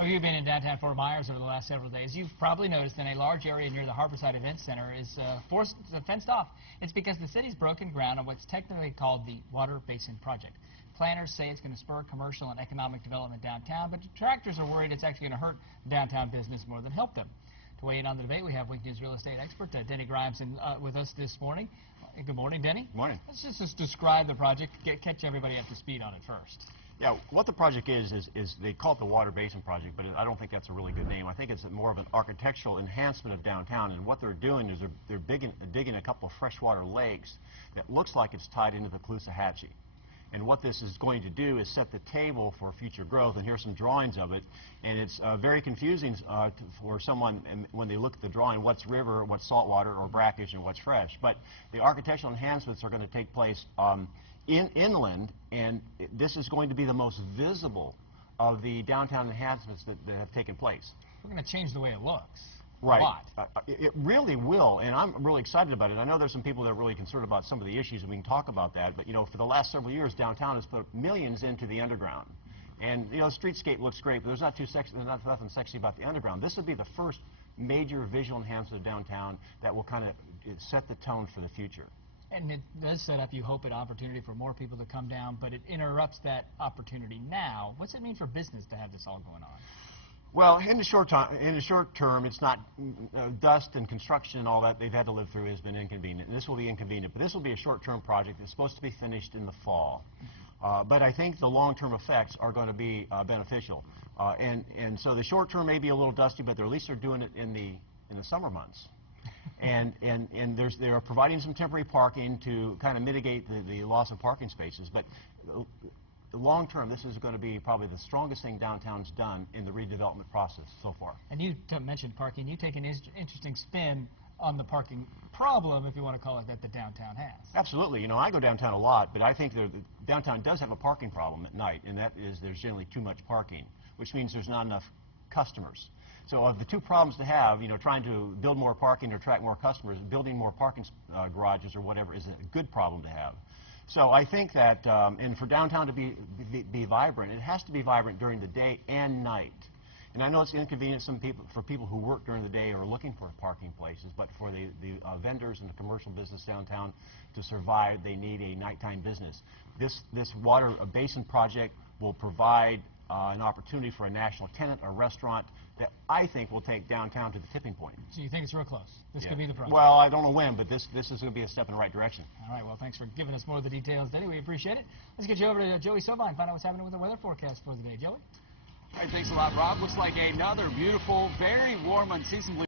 Well, you've been in downtown Fort Myers over the last several days. You've probably noticed in a large area near the Harborside Event Center is fenced off. It's because the city's broken ground on what's technically called the Water Basin Project. Planners say it's going to spur commercial and economic development downtown, but detractors are worried it's actually going to hurt downtown business more than help them. To weigh in on the debate, we have Week News real estate expert Denny Grimes with us this morning. Good morning, Denny. Good morning. Let's just describe the project, catch everybody up to speed on it first. Yeah, what the project is they call it the Water Basin Project, but I don't think that's a really good name. I think it's more of an architectural enhancement of downtown, and what they're doing is they're digging a couple of freshwater lakes that looks like it's tied into the Caloosahatchee. And what this is going to do is set the table for future growth, and here's some drawings of it. And it's very confusing for someone when they look at the drawing, what's river, what's saltwater, or brackish, and what's fresh. But the architectural enhancements are going to take place inland, and this is going to be the most visible of the downtown enhancements that have taken place. We're going to change the way it looks. Right. A lot. It really will, and I'm really excited about it. I know there's some people that are really concerned about some of the issues, and we can talk about that. But, you know, for the last several years, downtown has put millions into the underground. And, you know, the streetscape looks great, but there's nothing sexy about the underground. This would be the first major visual enhancement of downtown that will kind of set the tone for the future. And it does set up, you hope, an opportunity for more people to come down, but it interrupts that opportunity now. What's it mean for business to have this all going on? Well, in the short term, it's not dust and construction and all that they've had to live through has been inconvenient. And this will be inconvenient, but this will be a short-term project. It's supposed to be finished in the fall. But I think the long-term effects are going to be beneficial. And so the short term may be a little dusty, but at least they're doing it in the summer months. And they are providing some temporary parking to kind of mitigate the loss of parking spaces. But long term, this is going to be probably the strongest thing downtown's done in the redevelopment process so far. And you mentioned parking. You take an interesting spin on the parking problem, if you want to call it that, the downtown has. Absolutely. You know, I go downtown a lot, but I think downtown does have a parking problem at night, and that is there's generally too much parking, which means there's not enough customers. So of the two problems to have, you know, trying to build more parking to attract more customers, building more parking garages or whatever is a good problem to have. So I think that, and for downtown to be vibrant, it has to be vibrant during the day and night. And I know it's inconvenient for people who work during the day or are looking for parking places, but for the vendors and the commercial business downtown to survive, they need a nighttime business. This Water Basin project will provide an opportunity for a national tenant, a restaurant, that I think will take downtown to the tipping point. So you think it's real close? This could be the project? Well, I don't know when, but this is going to be a step in the right direction. All right, well, thanks for giving us more of the details, Denny. We appreciate it. Let's get you over to Joey Sobine, find out what's happening with the weather forecast for the day. Joey? All right, thanks a lot, Rob. Looks like another beautiful, very warm, unseasonably